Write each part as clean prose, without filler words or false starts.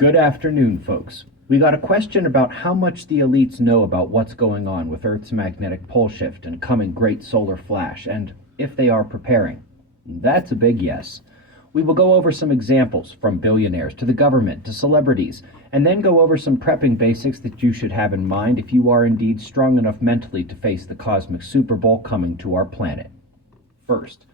Good afternoon, folks. We got a question about how much the elites know about what's going on with Earth's magnetic pole shift and coming great solar flash, and if they are preparing. That's a big yes. We will go over some examples, from billionaires to the government to celebrities, and then go over some prepping basics that you should have in mind if you are indeed strong enough mentally to face the cosmic Super Bowl coming to our planet. First,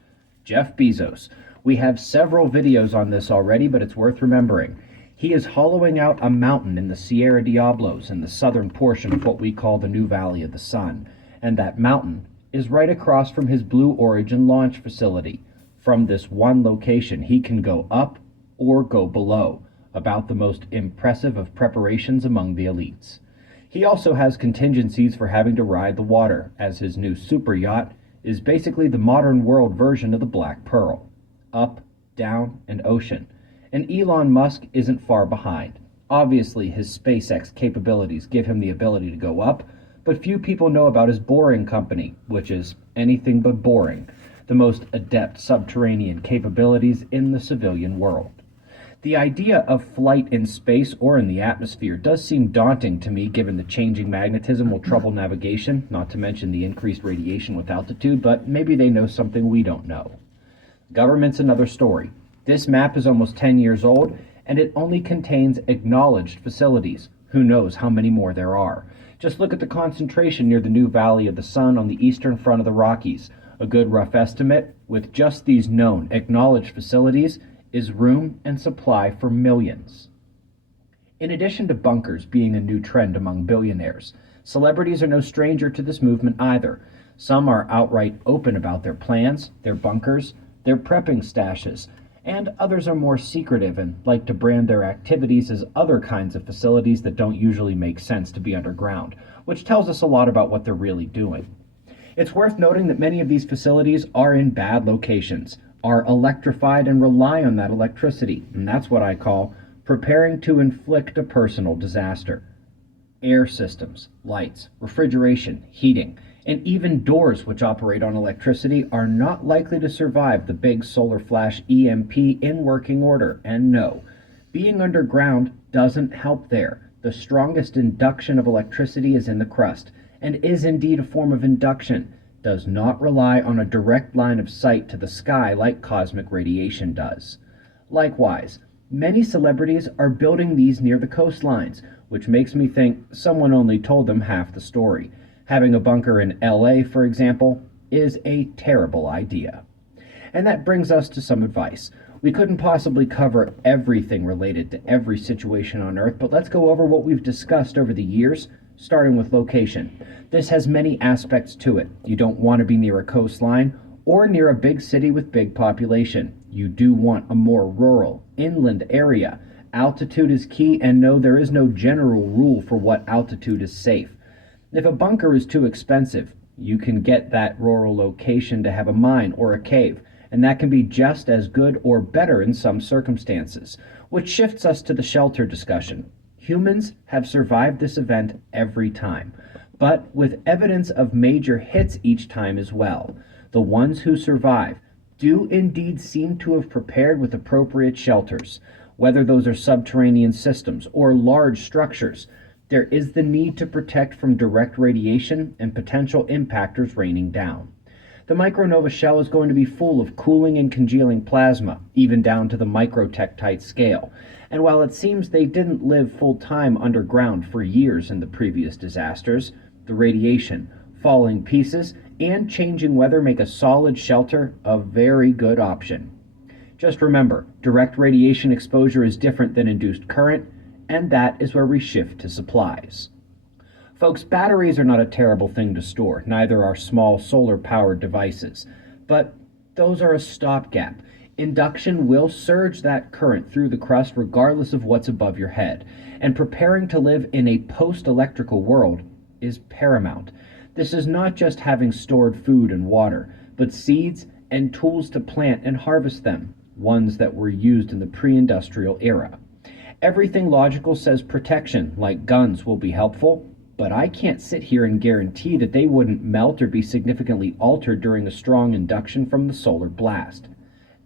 Jeff Bezos. We have several videos on this already, but it's worth remembering. He is hollowing out a mountain in the Sierra Diablos in the southern portion of what we call the New Valley of the Sun, and that mountain is right across from his Blue Origin launch facility. From this one location, he can go up or go below, about the most impressive of preparations among the elites. He also has contingencies for having to ride the water, as his new super yacht is basically the modern world version of the Black Pearl. Up, down, and ocean. And Elon Musk isn't far behind. Obviously, his SpaceX capabilities give him the ability to go up, but few people know about his boring company, which is anything but boring, the most adept subterranean capabilities in the civilian world. The idea of flight in space or in the atmosphere does seem daunting to me, given the changing magnetism will trouble navigation, not to mention the increased radiation with altitude, but maybe they know something we don't know. Government's another story. This map is almost 10 years old, and it only contains acknowledged facilities. Who knows how many more there are? Just look at the concentration near the New Valley of the Sun on the eastern front of the Rockies. A good rough estimate, with just these known, acknowledged facilities, is room and supply for millions. In addition to bunkers being a new trend among billionaires, celebrities are no stranger to this movement either. Some are outright open about their plans, their bunkers, their prepping stashes, and others are more secretive and like to brand their activities as other kinds of facilities that don't usually make sense to be underground, which tells us a lot about what they're really doing. It's worth noting that many of these facilities are in bad locations, are electrified and rely on that electricity, and that's what I call preparing to inflict a personal disaster. Air systems, lights, refrigeration, heating, and even doors which operate on electricity are not likely to survive the big solar flash EMP in working order. And no, being underground doesn't help there. The strongest induction of electricity is in the crust, and is indeed a form of induction, does not rely on a direct line of sight to the sky like cosmic radiation does. Likewise, many celebrities are building these near the coastlines, which makes me think someone only told them half the story. Having a bunker in LA, for example, is a terrible idea. And that brings us to some advice. We couldn't possibly cover everything related to every situation on Earth, but let's go over what we've discussed over the years, starting with location. This has many aspects to it. You don't want to be near a coastline or near a big city with big population. You do want a more rural, inland area. Altitude is key, and no, there is no general rule for what altitude is safe. If a bunker is too expensive, you can get that rural location to have a mine or a cave, and that can be just as good or better in some circumstances, which shifts us to the shelter discussion. Humans have survived this event every time, but with evidence of major hits each time as well. The ones who survive do indeed seem to have prepared with appropriate shelters, whether those are subterranean systems or large structures. There is the need to protect from direct radiation and potential impactors raining down. The micronova shell is going to be full of cooling and congealing plasma, even down to the microtektite scale. And while it seems they didn't live full-time underground for years in the previous disasters, the radiation, falling pieces, and changing weather make a solid shelter a very good option. Just remember, direct radiation exposure is different than induced current, and that is where we shift to supplies. Folks, batteries are not a terrible thing to store, neither are small solar-powered devices, but those are a stopgap. Induction will surge that current through the crust regardless of what's above your head, and preparing to live in a post-electrical world is paramount. This is not just having stored food and water, but seeds and tools to plant and harvest them, ones that were used in the pre-industrial era. Everything logical says protection, like guns, will be helpful, but I can't sit here and guarantee that they wouldn't melt or be significantly altered during a strong induction from the solar blast.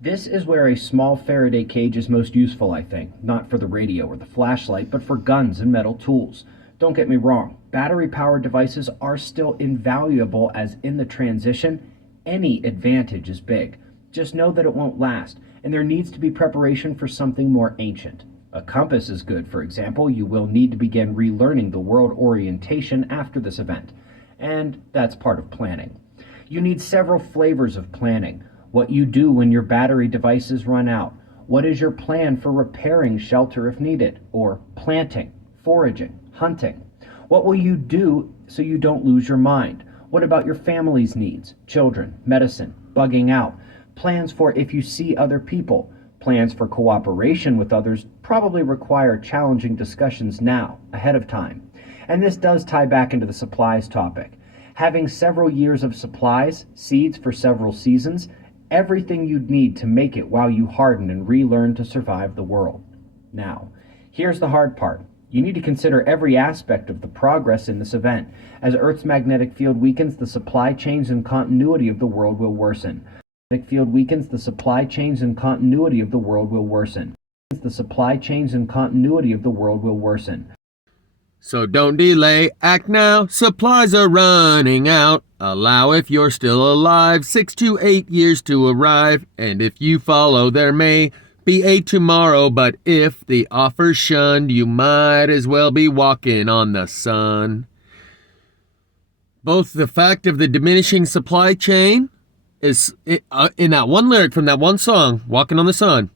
This is where a small Faraday cage is most useful, I think. Not for the radio or the flashlight, but for guns and metal tools. Don't get me wrong, battery-powered devices are still invaluable, as in the transition, any advantage is big. Just know that it won't last, and there needs to be preparation for something more ancient. A compass is good, for example. You will need to begin relearning the world orientation after this event, and that's part of planning. You need several flavors of planning. What you do when your battery devices run out. What is your plan for repairing shelter if needed, or planting, foraging, hunting? What will you do so you don't lose your mind? What about your family's needs, children, medicine, bugging out? Plans for if you see other people. Plans for cooperation with others probably require challenging discussions now, ahead of time. And this does tie back into the supplies topic. Having several years of supplies, seeds for several seasons, everything you'd need to make it while you harden and relearn to survive the world. Now, here's the hard part. You need to consider every aspect of the progress in this event. As Earth's magnetic field weakens, the supply chains and continuity of the world will worsen. The field weakens, the supply chains and continuity of the world will worsen. The supply chains and continuity of the world will worsen. So don't delay, act now, supplies are running out. Allow if you're still alive, 6 to 8 years to arrive. And if you follow, there may be a tomorrow. But if the offer's shunned, you might as well be walking on the sun. Both the fact of the diminishing supply chain is in that one lyric from that one song, Walking on the Sun.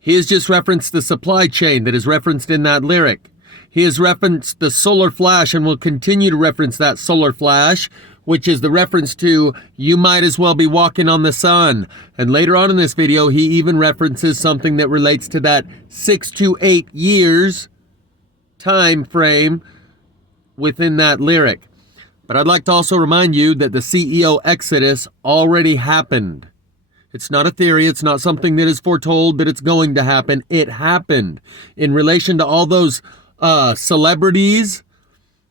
He has just referenced the supply chain that is referenced in that lyric. He has referenced the solar flash and will continue to reference that solar flash, which is the reference to you might as well be walking on the sun. And later on in this video, he even references something that relates to that 6 to 8 years time frame within that lyric. But I'd like to also remind you that the CEO exodus already happened. It's not a theory. It's not something that is foretold that it's going to happen. It happened. In relation to all those celebrities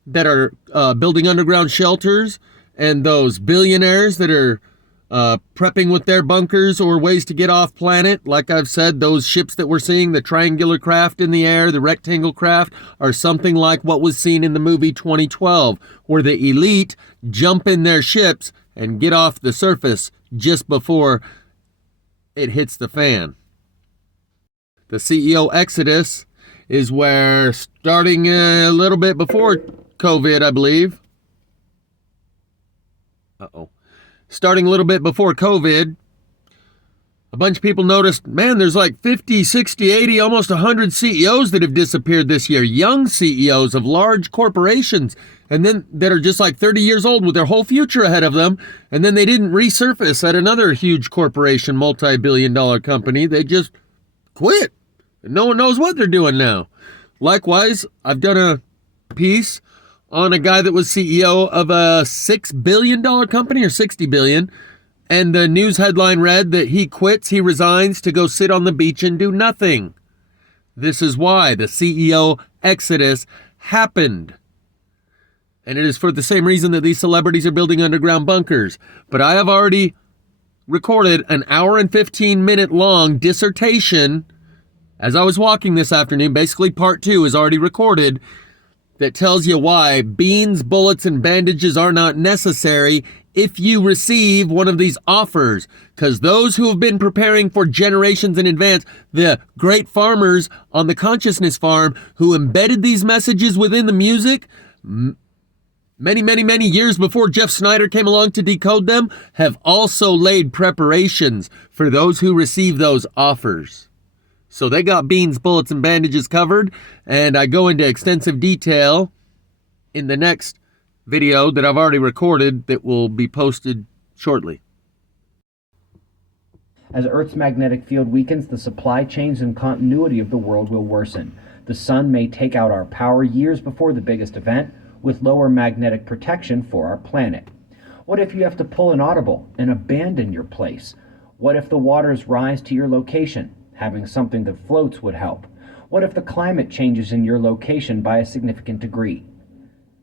that are building underground shelters and those billionaires that are prepping with their bunkers or ways to get off planet. Like I've said, those ships that we're seeing, the triangular craft in the air, the rectangle craft, are something like what was seen in the movie 2012, where the elite jump in their ships and get off the surface just before it hits the fan. The CEO exodus is where, starting a little bit before COVID, I believe. Starting a little bit before COVID, a bunch of people noticed, man, there's like 50, 60, 80, almost 100 CEOs that have disappeared this year. Young CEOs of large corporations, and then that are just like 30 years old with their whole future ahead of them. And then they didn't resurface at another huge corporation, multi-billion-dollar company. They just quit. And no one knows what they're doing now. Likewise, I've done a piece on a guy that was CEO of a $6 billion company, or $60 billion. And the news headline read that he quits, he resigns to go sit on the beach and do nothing. This is why the CEO exodus happened. And it is for the same reason that these celebrities are building underground bunkers. But I have already recorded an hour and 15-minute long dissertation as I was walking this afternoon. Basically, part 2 is already recorded, that tells you why beans, bullets, and bandages are not necessary if you receive one of these offers. Because those who have been preparing for generations in advance, the great farmers on the consciousness farm who embedded these messages within the music many years before Jeff Snyder came along to decode them, have also laid preparations for those who receive those offers. So they got beans, bullets, and bandages covered, and I go into extensive detail in the next video that I've already recorded that will be posted shortly. As Earth's magnetic field weakens, the supply chains and continuity of the world will worsen. The sun may take out our power years before the biggest event, with lower magnetic protection for our planet. What if you have to pull an audible and abandon your place? What if the waters rise to your location? Having something that floats would help. What if the climate changes in your location by a significant degree?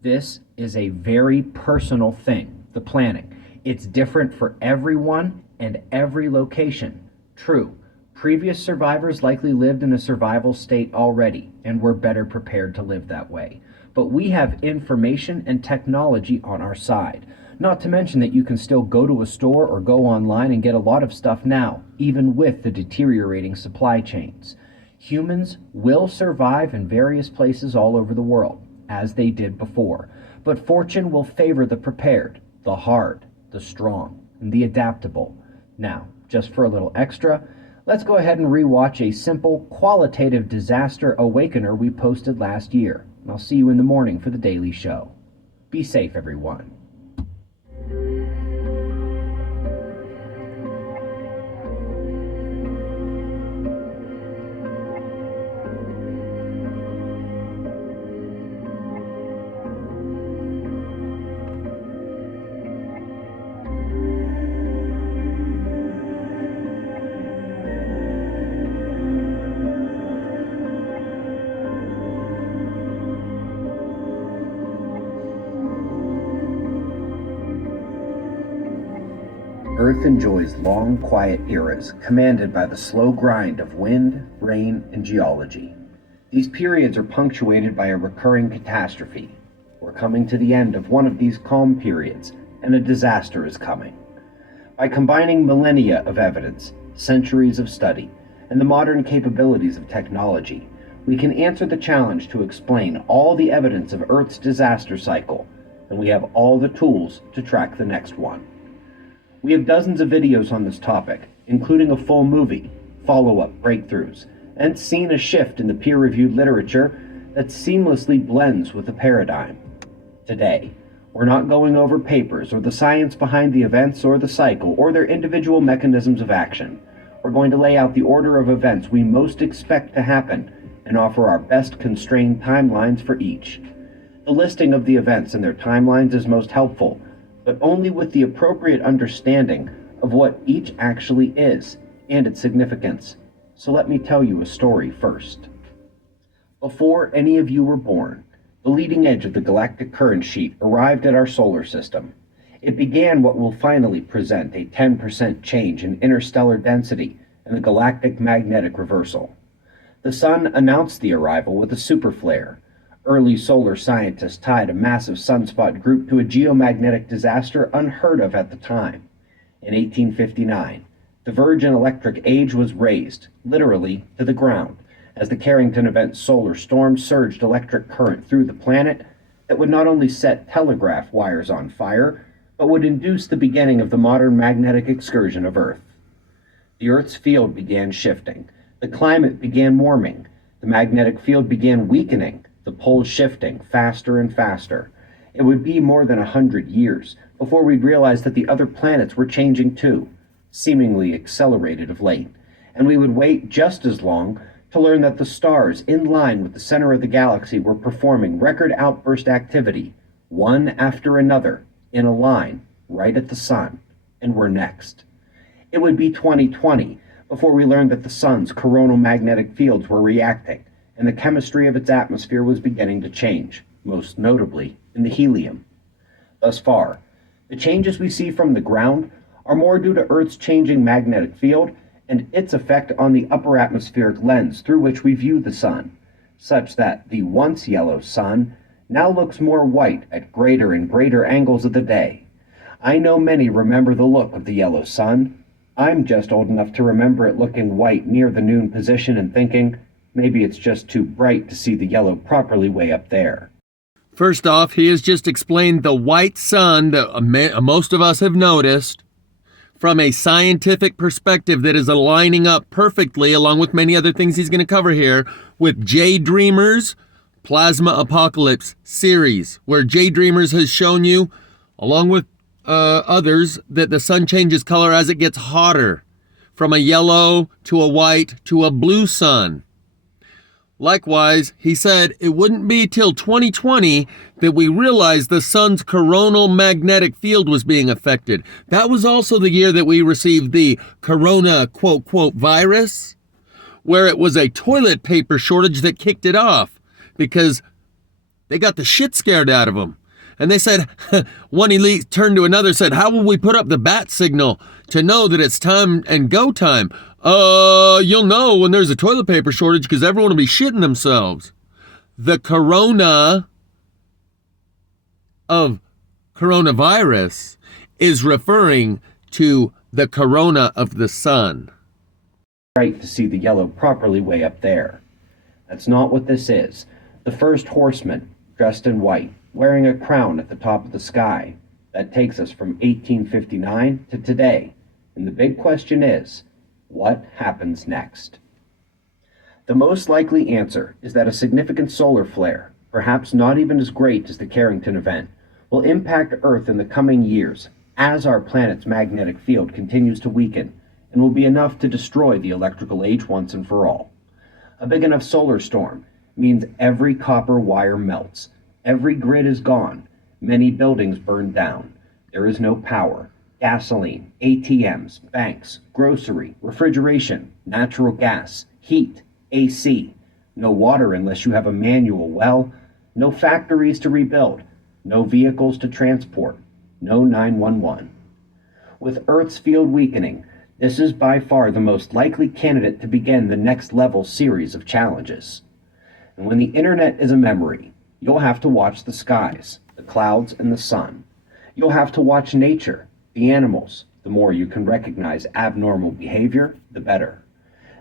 This is a very personal thing, the planning. It's different for everyone and every location. True, previous survivors likely lived in a survival state already and were better prepared to live that way. But we have information and technology on our side. Not to mention that you can still go to a store or go online and get a lot of stuff now, even with the deteriorating supply chains. Humans will survive in various places all over the world, as they did before. But fortune will favor the prepared, the hard, the strong, and the adaptable. Now, just for a little extra, let's go ahead and rewatch a simple, qualitative disaster awakener we posted last year. I'll see you in the morning for the Daily Show. Be safe, everyone. Earth enjoys long, quiet eras commanded by the slow grind of wind, rain, and geology. These periods are punctuated by a recurring catastrophe. We're coming to the end of one of these calm periods, and a disaster is coming. By combining millennia of evidence, centuries of study, and the modern capabilities of technology, we can answer the challenge to explain all the evidence of Earth's disaster cycle, and we have all the tools to track the next one. We have dozens of videos on this topic, including a full movie, follow-up breakthroughs, and seen a shift in the peer-reviewed literature that seamlessly blends with the paradigm. Today, we're not going over papers or the science behind the events or the cycle or their individual mechanisms of action. We're going to lay out the order of events we most expect to happen and offer our best constrained timelines for each. The listing of the events and their timelines is most helpful, but only with the appropriate understanding of what each actually is and its significance. So let me tell you a story first. Before any of you were born, the leading edge of the galactic current sheet arrived at our solar system. It began what will finally present a 10% change in interstellar density and the galactic magnetic reversal. The Sun announced the arrival with a superflare. Early solar scientists tied a massive sunspot group to a geomagnetic disaster unheard of at the time. In 1859, the Virgin Electric Age was razed, literally, to the ground, as the Carrington Event solar storm surged electric current through the planet that would not only set telegraph wires on fire, but would induce the beginning of the modern magnetic excursion of Earth. The Earth's field began shifting, the climate began warming, the magnetic field began weakening, the poles shifting faster and faster. It would be more than 100 years before we'd realize that the other planets were changing too, seemingly accelerated of late, and we would wait just as long to learn that the stars in line with the center of the galaxy were performing record outburst activity, one after another, in a line, right at the sun, and were next. It would be 2020 before we learned that the sun's coronal magnetic fields were reacting, and the chemistry of its atmosphere was beginning to change, most notably in the helium. Thus far, the changes we see from the ground are more due to Earth's changing magnetic field and its effect on the upper atmospheric lens through which we view the sun, such that the once yellow sun now looks more white at greater and greater angles of the day. I know many remember the look of the yellow sun. I'm just old enough to remember it looking white near the noon position and thinking, maybe it's just too bright to see the yellow properly way up there. First off, he has just explained the white sun that most of us have noticed from a scientific perspective that is aligning up perfectly, along with many other things he's going to cover here, with Jay Dreamer's Plasma Apocalypse series, where Jay Dreamers has shown you, along with others, that the sun changes color as it gets hotter, from a yellow to a white to a blue sun. Likewise, he said it wouldn't be till 2020 that we realized the sun's coronal magnetic field was being affected. That was also the year that we received the corona quote virus, where it was a toilet paper shortage that kicked it off because they got the shit scared out of them. And they said, one elite turned to another, said, how will we put up the bat signal to know that it's time and go time? You'll know when there's a toilet paper shortage because everyone will be shitting themselves. The corona of coronavirus is referring to the corona of the sun. Right to see the yellow properly way up there. That's not what this is. The first horseman, dressed in white, wearing a crown at the top of the sky. That takes us from 1859 to today. And the big question is, what happens next? The most likely answer is that a significant solar flare, perhaps not even as great as the Carrington event, will impact Earth in the coming years as our planet's magnetic field continues to weaken and will be enough to destroy the electrical age once and for all. A big enough solar storm means every copper wire melts, every grid is gone, many buildings burned down, there is no power, gasoline, ATMs, banks, grocery, refrigeration, natural gas, heat, AC, no water unless you have a manual well, no factories to rebuild, no vehicles to transport, no 911. With Earth's field weakening, this is by far the most likely candidate to begin the next level series of challenges. And when the internet is a memory, you'll have to watch the skies, the clouds, and the sun. You'll have to watch nature, the animals. The more you can recognize abnormal behavior, the better.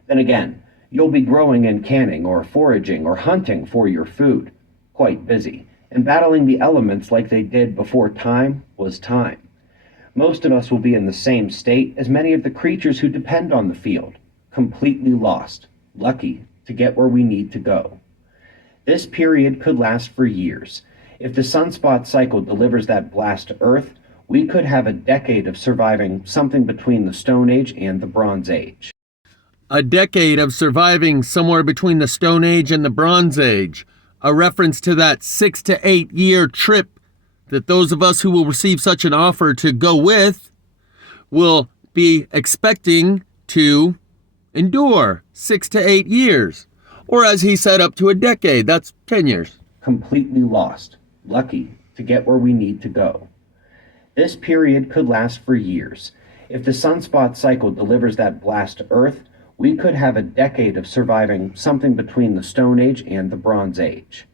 Then again, you'll be growing and canning or foraging or hunting for your food, quite busy, and battling the elements like they did before time was time. Most of us will be in the same state as many of the creatures who depend on the field, completely lost, lucky to get where we need to go. This period could last for years. If the sunspot cycle delivers that blast to Earth, we could have a decade of surviving something between the Stone Age and the Bronze Age. A decade of surviving somewhere between the Stone Age and the Bronze Age. A reference to that 6 to 8 year trip that those of us who will receive such an offer to go with will be expecting to endure 6 to 8 years. Or as he said, up to a decade. That's 10 years. Completely lost, lucky to get where we need to go. This period could last for years. If the sunspot cycle delivers that blast to Earth, we could have a decade of surviving something between the Stone Age and the Bronze Age.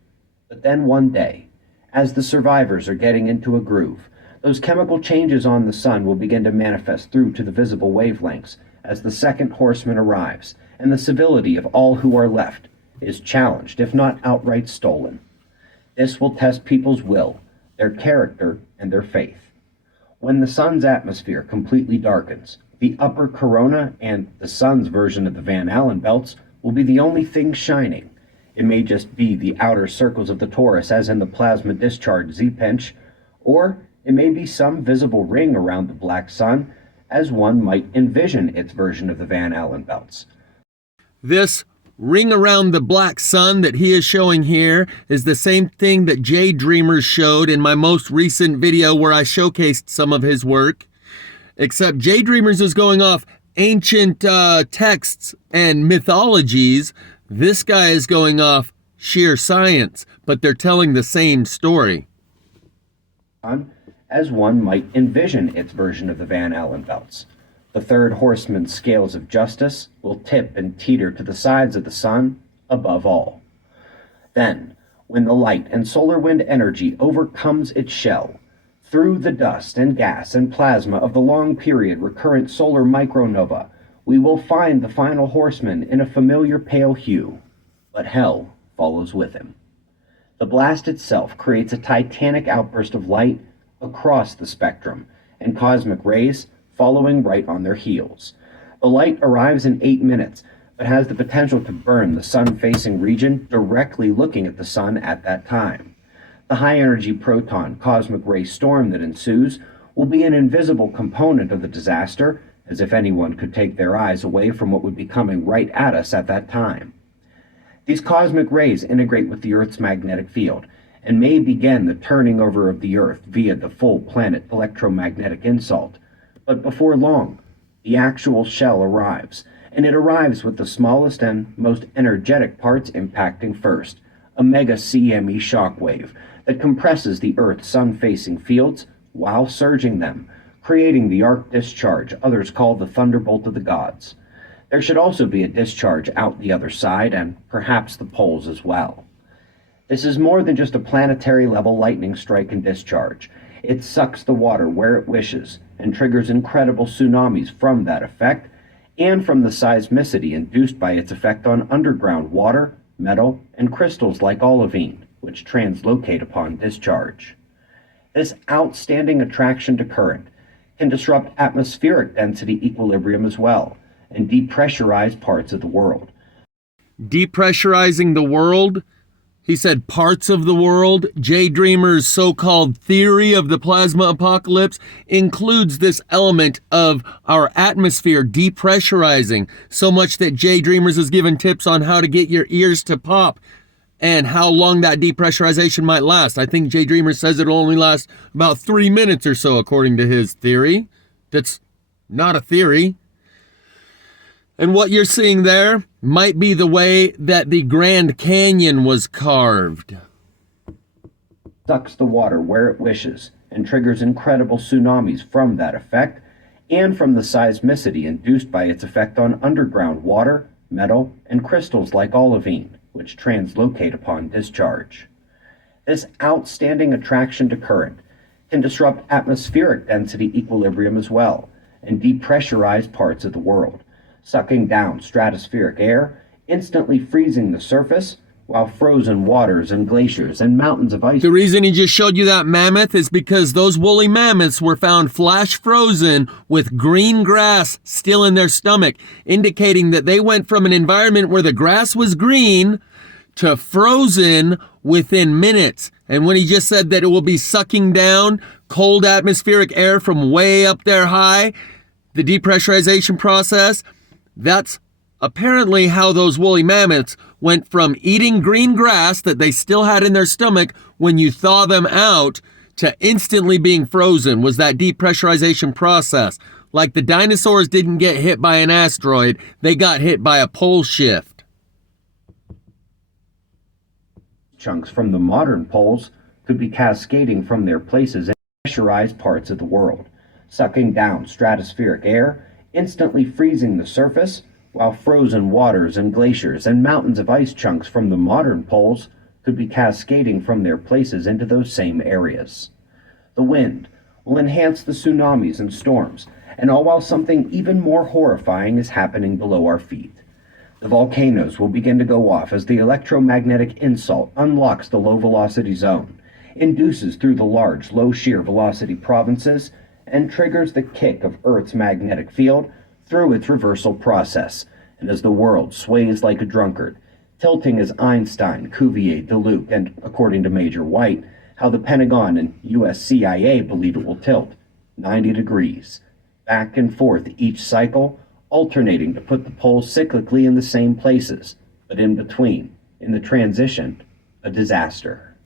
But then one day, as the survivors are getting into a groove, those chemical changes on the sun will begin to manifest through to the visible wavelengths as the second horseman arrives, and the civility of all who are left is challenged, if not outright stolen. This will test people's will, their character, and their faith. When the sun's atmosphere completely darkens, the upper corona and the sun's version of the Van Allen belts will be the only things shining. It may just be the outer circles of the torus as in the plasma discharge Z-pinch, or it may be some visible ring around the black sun as one might envision its version of the Van Allen belts. This ring around the black sun that he is showing here is the same thing that Jay Dreamers showed in my most recent video where I showcased some of his work. Except Jay Dreamers is going off ancient texts and mythologies. This guy is going off sheer science, but they're telling the same story. As one might envision its version of the Van Allen belts. The third horseman's scales of justice will tip and teeter to the sides of the sun above all. Then, when the light and solar wind energy overcomes its shell, through the dust and gas and plasma of the long period recurrent solar micronova, we will find the final horseman in a familiar pale hue, but hell follows with him. The blast itself creates a titanic outburst of light across the spectrum, and cosmic rays following right on their heels. The light arrives in 8 minutes, but has the potential to burn the sun-facing region directly looking at the sun at that time. The high-energy proton cosmic ray storm that ensues will be an invisible component of the disaster, as if anyone could take their eyes away from what would be coming right at us at that time. These cosmic rays integrate with the Earth's magnetic field, and may begin the turning over of the Earth via the full planet electromagnetic insult. But before long, the actual shell arrives, and it arrives with the smallest and most energetic parts impacting first, a mega CME shockwave that compresses the Earth's sun-facing fields while surging them, creating the arc discharge others call the thunderbolt of the gods. There should also be a discharge out the other side, and perhaps the poles as well. This is more than just a planetary level lightning strike and discharge. It sucks the water where it wishes and triggers incredible tsunamis from that effect, and from the seismicity induced by its effect on underground water, metal, and crystals like olivine, which translocate upon discharge. This outstanding attraction to current can disrupt atmospheric density equilibrium as well, and depressurize parts of the world. Depressurizing the world? He said parts of the world. Jay Dreamer's so-called theory of the plasma apocalypse includes this element of our atmosphere depressurizing, so much that Jay Dreamers is given tips on how to get your ears to pop and how long that depressurization might last. I think Jay Dreamer says it'll only last about 3 minutes or so, according to his theory. That's not a theory. And what you're seeing there might be the way that the Grand Canyon was carved. Sucks the water where it wishes and triggers incredible tsunamis from that effect, and from the seismicity induced by its effect on underground water, metal, and crystals like olivine, which translocate upon discharge. This outstanding attraction to current can disrupt atmospheric density equilibrium as well, and depressurize parts of the world, sucking down stratospheric air, instantly freezing the surface, while frozen waters and glaciers and mountains of ice. The reason he just showed you that mammoth is because those woolly mammoths were found flash frozen with green grass still in their stomach, indicating that they went from an environment where the grass was green to frozen within minutes. And when he just said that it will be sucking down cold atmospheric air from way up there high, the depressurization process, that's apparently how those woolly mammoths went from eating green grass that they still had in their stomach when you thaw them out to instantly being frozen, was that depressurization process. Like the dinosaurs didn't get hit by an asteroid, they got hit by a pole shift. Chunks from the modern poles could be cascading from their places in pressurized parts of the world, sucking down stratospheric air, instantly freezing the surface, while frozen waters and glaciers and mountains of ice chunks from the modern poles could be cascading from their places into those same areas. The wind will enhance the tsunamis and storms, and all while something even more horrifying is happening below our feet. The volcanoes will begin to go off as the electromagnetic insult unlocks the low-velocity zone, induces through the large, low-shear velocity provinces, and triggers the kick of Earth's magnetic field through its reversal process, and as the world sways like a drunkard, tilting as Einstein, Cuvier, DeLuc, and, according to Major White, how the Pentagon and US CIA believe it will tilt, 90 degrees, back and forth each cycle, alternating to put the poles cyclically in the same places, but in between, in the transition, a disaster.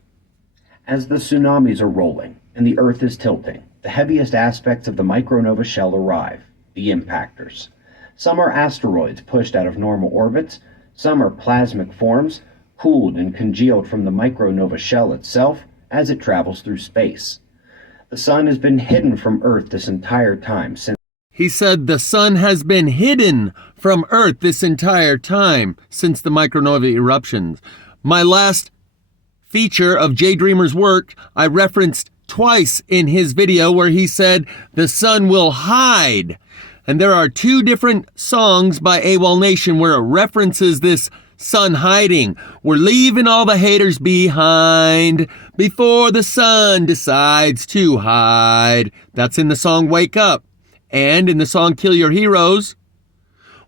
As the tsunamis are rolling and the Earth is tilting, the heaviest aspects of the micronova shell arrive, the impactors. Some are asteroids pushed out of normal orbits, some are plasmic forms, cooled and congealed from the micronova shell itself as it travels through space. The sun has been hidden from Earth this entire time since. He said the sun has been hidden from Earth this entire time since the micronova eruptions. My last feature of Jay Dreamer's work, I referenced twice in his video where he said the sun will hide. And there are 2 different songs by AWOL Nation where it references this sun hiding. We're leaving all the haters behind before the sun decides to hide. That's in the song Wake Up. And in the song Kill Your Heroes,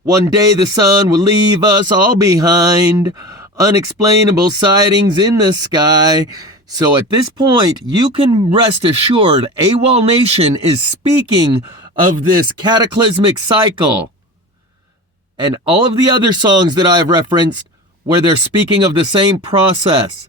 one day the sun will leave us all behind. Unexplainable sightings in the sky. So at this point, you can rest assured AWOL Nation is speaking of this cataclysmic cycle. And all of the other songs that I've referenced where they're speaking of the same process.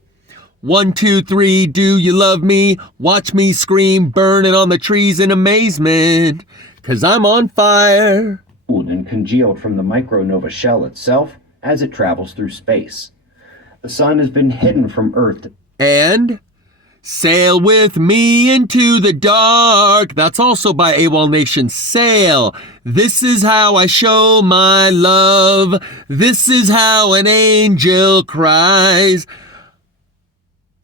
1, 2, 3, do you love me? Watch me scream, burning on the trees in amazement, 'cause I'm on fire. Cooled and congealed from the micronova shell itself as it travels through space. The sun has been hidden from Earth. And Sail with me into the dark. That's also by AWOL Nation. Sail. This is how I show my love. This is how an angel cries.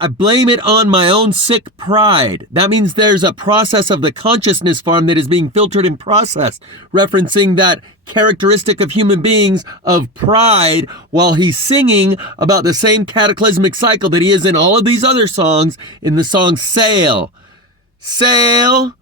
I blame it on my own sick pride. That means there's a process of the consciousness farm that is being filtered and processed, referencing that characteristic of human beings of pride while he's singing about the same cataclysmic cycle that he is in all of these other songs in the song Sail. Sail.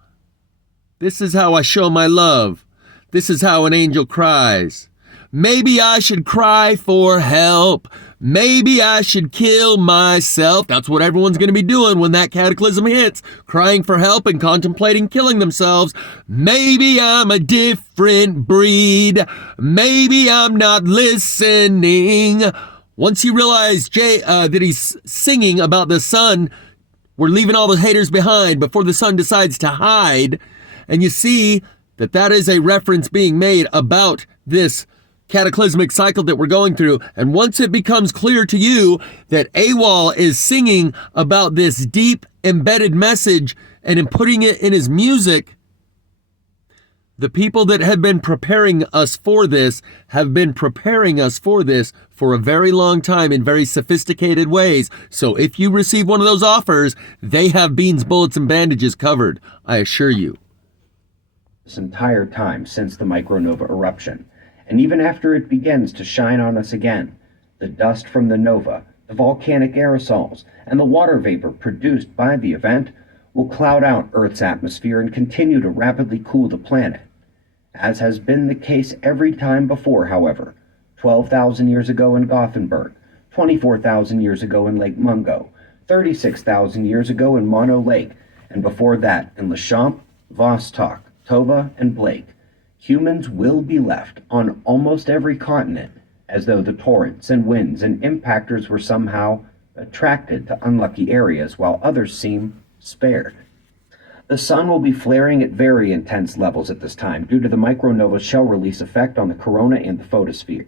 This is how I show my love. This is how an angel cries. Maybe I should cry for help. Maybe I should kill myself. That's what everyone's going to be doing when that cataclysm hits, crying for help and contemplating killing themselves. Maybe I'm a different breed. Maybe I'm not listening. Once you realize that he's singing about the sun, we're leaving all the haters behind before the sun decides to hide, and you see that that is a reference being made about this cataclysmic cycle that we're going through. And once it becomes clear to you that AWOL is singing about this deep embedded message and in putting it in his music, the people that have been preparing us for this have been preparing us for this for a very long time in very sophisticated ways. So if you receive one of those offers, they have beans, bullets, and bandages covered, I assure you. This entire time since the micronova eruption, and even after it begins to shine on us again, the dust from the nova, the volcanic aerosols, and the water vapor produced by the event will cloud out Earth's atmosphere and continue to rapidly cool the planet. As has been the case every time before, however, 12,000 years ago in Gothenburg, 24,000 years ago in Lake Mungo, 36,000 years ago in Mono Lake, and before that in Lachamp, Vostok, Toba, and Blake, humans will be left on almost every continent as though the torrents and winds and impactors were somehow attracted to unlucky areas while others seem spared. The sun will be flaring at very intense levels at this time due to the micronova shell release effect on the corona and the photosphere.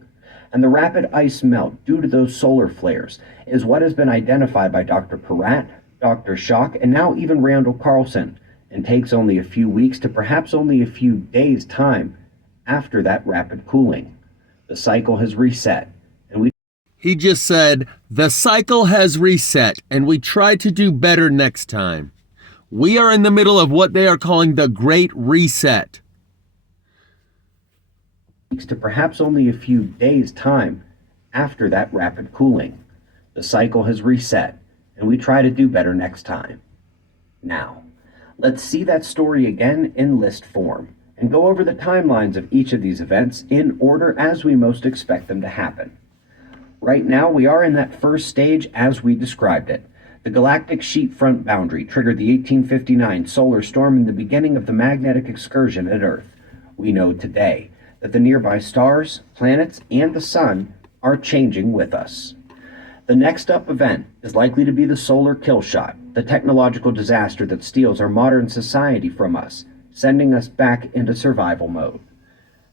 And the rapid ice melt due to those solar flares is what has been identified by Dr. Peratt, Dr. Schock, and now even Randall Carlson, and takes only a few weeks to perhaps only a few days' time after that rapid cooling. The cycle has reset, and He just said, the cycle has reset, and we try to do better next time. We are in the middle of what they are calling the Great Reset. To perhaps only a few days' time after that rapid cooling. The cycle has reset, and we try to do better next time. Now, let's see that story again in list form, and go over the timelines of each of these events in order as we most expect them to happen. Right now, we are in that first stage as we described it. The galactic sheet front boundary triggered the 1859 solar storm and the beginning of the magnetic excursion at Earth. We know today that the nearby stars, planets, and the sun are changing with us. The next up event is likely to be the solar kill shot, the technological disaster that steals our modern society from us, sending us back into survival mode.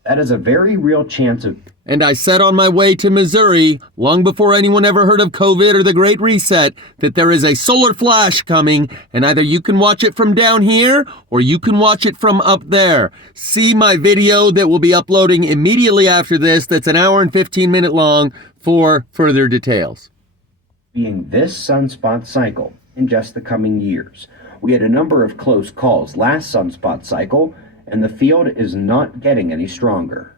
That is a very real chance of... And I said on my way to Missouri, long before anyone ever heard of COVID or the Great Reset, that there is a solar flash coming, and either you can watch it from down here, or you can watch it from up there. See my video that will be uploading immediately after this, that's an hour and 15-minute long, for further details. Being this sunspot cycle in just the coming years. We had a number of close calls last sunspot cycle, and the field is not getting any stronger.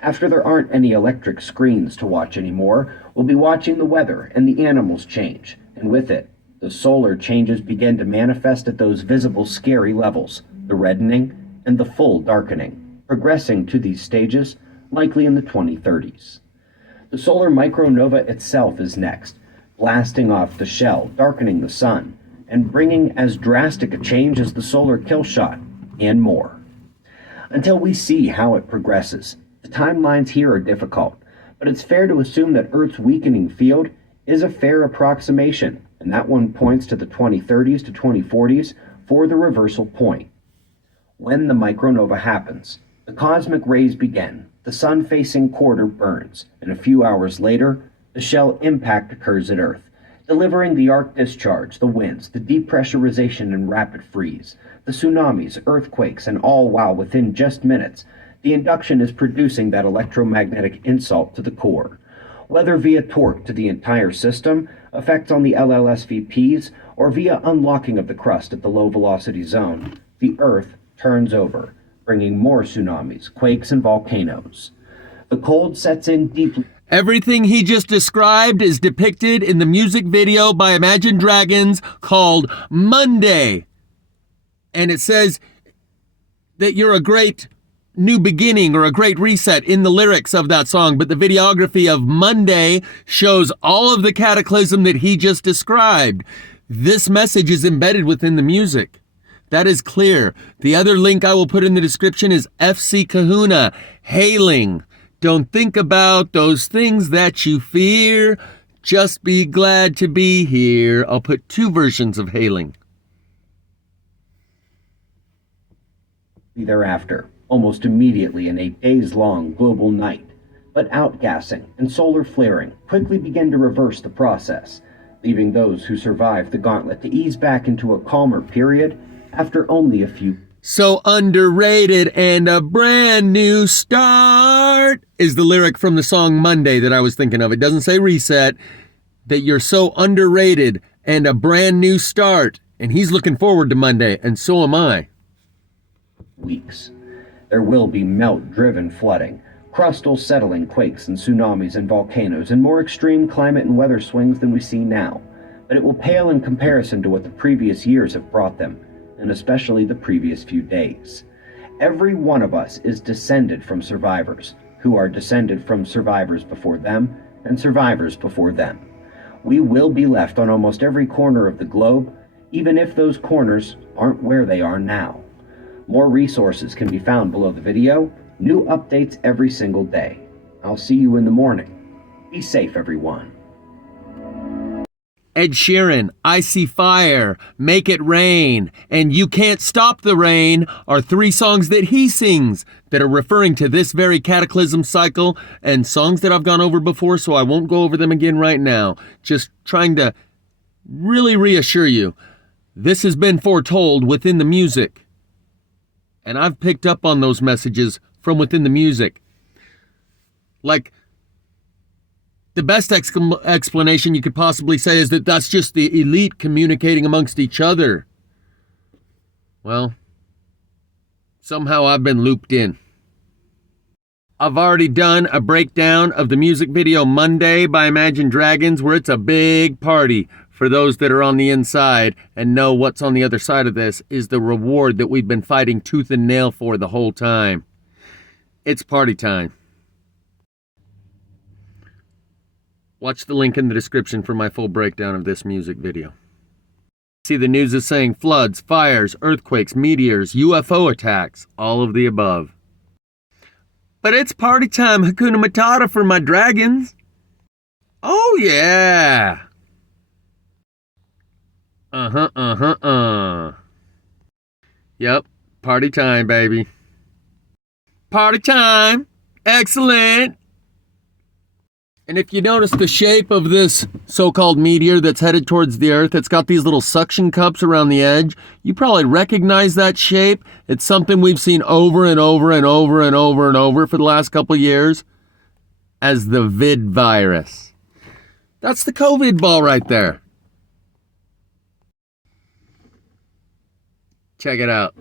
After there aren't any electric screens to watch anymore, we'll be watching the weather and the animals change, and with it, the solar changes begin to manifest at those visible scary levels, the reddening and the full darkening, progressing to these stages likely in the 2030s. The solar micronova itself is next, blasting off the shell, darkening the sun, and bringing as drastic a change as the solar kill shot, and more. Until we see how it progresses, the timelines here are difficult, but it's fair to assume that Earth's weakening field is a fair approximation, and that one points to the 2030s to 2040s for the reversal point. When the micronova happens, the cosmic rays begin, the sun-facing quarter burns, and a few hours later, the shell impact occurs at Earth, delivering the arc discharge, the winds, the depressurization and rapid freeze, the tsunamis, earthquakes, and all while within just minutes, the induction is producing that electromagnetic insult to the core. Whether via torque to the entire system, effects on the LLSVPs, or via unlocking of the crust at the low velocity zone, the Earth turns over, bringing more tsunamis, quakes, and volcanoes. The cold sets in deeply. Everything he just described is depicted in the music video by Imagine Dragons called Monday. And it says that you're a great new beginning or a great reset in the lyrics of that song, but the videography of Monday shows all of the cataclysm that he just described. This message is embedded within the music. That is clear. The other link I will put in the description is FC Kahuna, Hayling. Don't think about those things that you fear. Just be glad to be here. I'll put 2 versions of Hayling. Thereafter, almost immediately in a days-long global night, but outgassing and solar flaring quickly begin to reverse the process, leaving those who survived the gauntlet to ease back into a calmer period after only a few. So underrated and a brand new start is the lyric from the song Monday that I was thinking of. It doesn't say reset, that you're so underrated and a brand new start. And he's looking forward to Monday, and so am I. Weeks. There will be melt-driven flooding, crustal settling quakes and tsunamis and volcanoes, and more extreme climate and weather swings than we see now. But it will pale in comparison to what the previous years have brought them, and especially the previous few days. Every one of us is descended from survivors, who are descended from survivors before them, and survivors before them. We will be left on almost every corner of the globe, even if those corners aren't where they are now. More resources can be found below the video, new updates every single day. I'll see you in the morning. Be safe, everyone. Ed Sheeran, I See Fire, Make It Rain, and You Can't Stop the Rain are 3 songs that he sings that are referring to this very cataclysm cycle, and songs that I've gone over before, so I won't go over them again right now. Just trying to really reassure you, this has been foretold within the music. And I've picked up on those messages from within the music. Like, the best explanation you could possibly say is that that's just the elite communicating amongst each other. Well, somehow I've been looped in. I've already done a breakdown of the music video Monday by Imagine Dragons, where it's a big party for those that are on the inside and know what's on the other side of this is the reward that we've been fighting tooth and nail for the whole time. It's party time. Watch the link in the description for my full breakdown of this music video. See, the news is saying floods, fires, earthquakes, meteors, UFO attacks, all of the above. But it's party time, Hakuna Matata for my dragons. Oh yeah. Yep, party time, baby. Party time. Excellent. And if you notice the shape of this so-called meteor that's headed towards the Earth, it's got these little suction cups around the edge. You probably recognize that shape. It's something we've seen over and over and over and over and over for the last couple of years as the vid virus. That's the COVID ball right there. Check it out.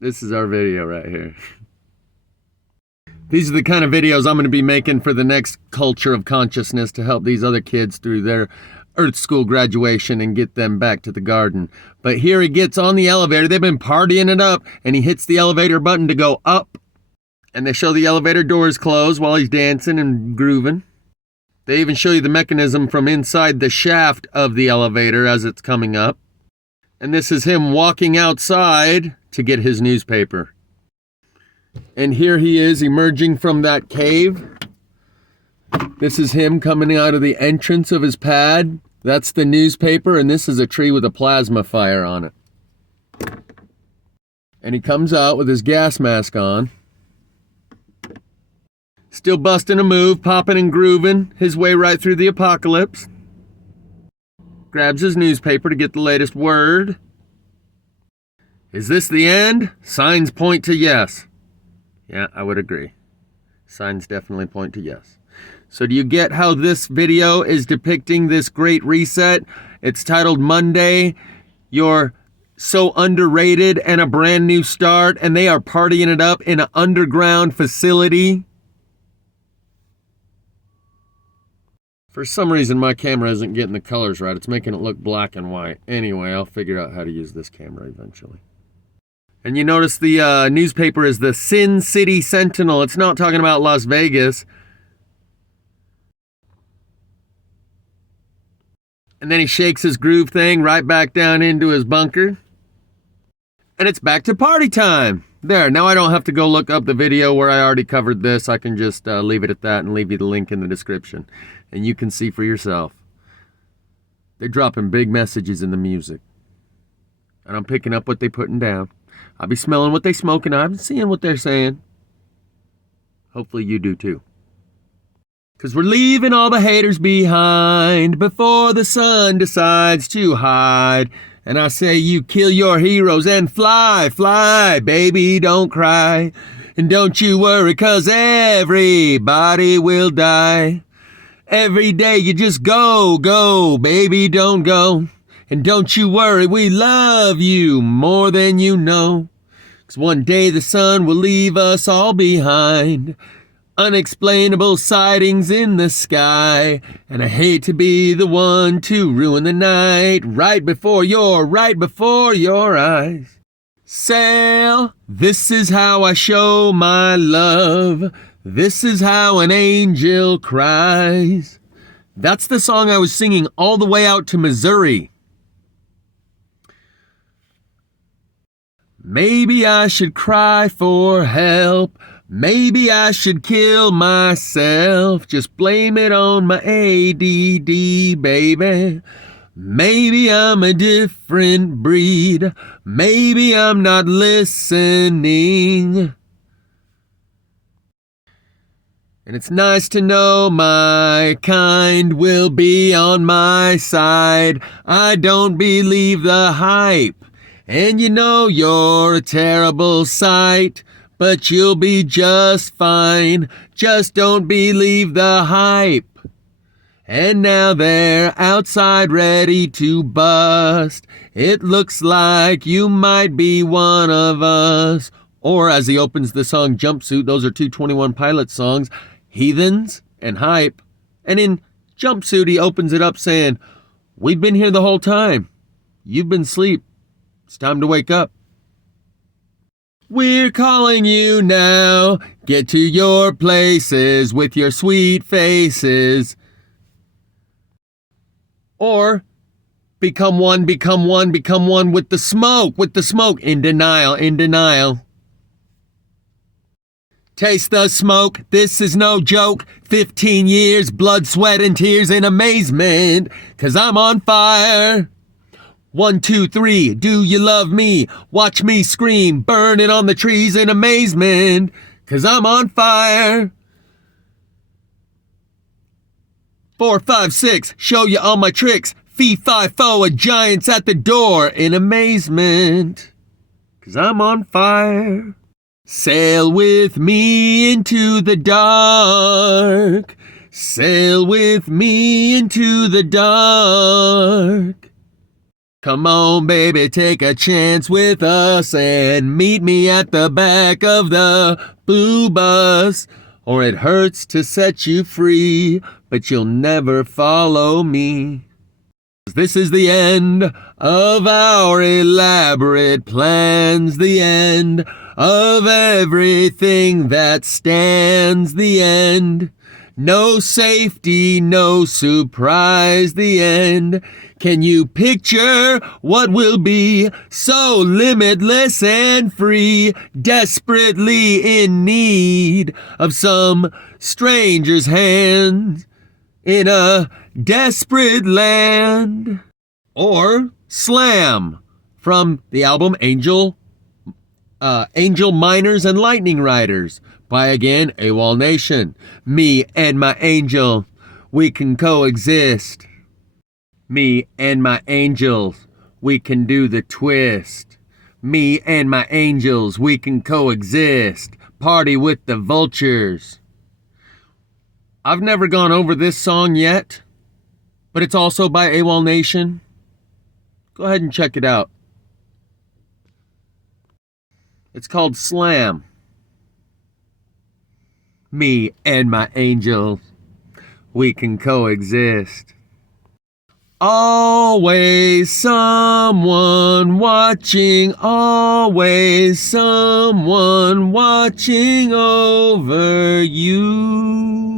This is our video right here. These are the kind of videos I'm going to be making for the next culture of consciousness to help these other kids through their Earth School graduation and get them back to the garden. But here he gets on the elevator. They've been partying it up, and he hits the elevator button to go up. And they show the elevator doors close while he's dancing and grooving. They even show you the mechanism from inside the shaft of the elevator as it's coming up. And this is him walking outside to get his newspaper. And here he is emerging from that cave. This is him coming out of the entrance of his pad. That's the newspaper, and this is a tree with a plasma fire on it. And he comes out with his gas mask on. Still busting a move, popping and grooving his way right through the apocalypse. grabs his newspaper to get the latest word. Is this the end? Signs point to yes. Yeah, I would agree. Signs definitely point to yes. So do you get how this video is depicting this great reset? It's titled Monday, You're So Underrated and a Brand New Start, and they are partying it up in an underground facility. For some reason, my camera isn't getting the colors right. It's making it look black and white. Anyway, I'll figure out how to use this camera eventually. And you notice the newspaper is the Sin City Sentinel. It's not talking about Las Vegas. And then he shakes his groove thing right back down into his bunker. And it's back to party time. There, now I don't have to go look up the video where I already covered this. I can just leave it at that and leave you the link in the description. And you can see for yourself. They're dropping big messages in the music. And I'm picking up what they're putting down. I'll be smelling what they're smoking. I'm seeing what they're saying. Hopefully you do too. Cause we're leaving all the haters behind before the sun decides to hide. And I say you kill your heroes and fly, fly, baby, don't cry. And don't you worry, cause everybody will die. Every day you just go, go, baby, don't go. And don't you worry, we love you more than you know. Cause one day the sun will leave us all behind. Unexplainable sightings in the sky. And I hate to be the one to ruin the night right before your eyes. Sail, this is how I show my love. This is how an angel cries. That's the song I was singing all the way out to Missouri. Maybe I should cry for help. Maybe I should kill myself. Just blame it on my ADD, baby. Maybe I'm a different breed. Maybe I'm not listening. And it's nice to know my kind will be on my side. I don't believe the hype. And you know you're a terrible sight. But you'll be just fine. Just don't believe the hype. And now they're outside ready to bust. It looks like you might be one of us. Or as he opens the song Jumpsuit, those are two 21 Pilots songs, Heathens and Hype. And in Jumpsuit, he opens it up saying, we've been here the whole time. You've been asleep. It's time to wake up. We're calling you now. Get to your places with your sweet faces. Or become one, become one, become one with the smoke, in denial, in denial. Taste the smoke, this is no joke. 15 years, blood, sweat, and tears in amazement. 'Cause I'm on fire. 1, 2, 3, do you love me? Watch me scream, burn it on the trees in amazement. 'Cause I'm on fire. 4, 5, 6, show you all my tricks. Fee, fi, fo, a giant's at the door in amazement. 'Cause I'm on fire. Sail with me into the dark. Sail with me into the dark. Come on, baby, take a chance with us and meet me at the back of the blue bus. Or it hurts to set you free, but you'll never follow me. This is the end of our elaborate plans, the end of everything that stands, the end. No safety, no surprise, the end. Can you picture what will be so limitless and free, desperately in need of some stranger's hand in a desperate land? Or Slam from the album Angel Miners and Lightning Riders by again AWOL Nation. Me and my angel, we can coexist. Me and my angels, we can do the twist. Me and my angels, we can coexist. Party with the vultures. I've never gone over this song yet, but it's also by AWOL Nation. Go ahead and check it out. It's called Slam. Me and my angels, we can coexist. Always someone watching, always someone watching over you.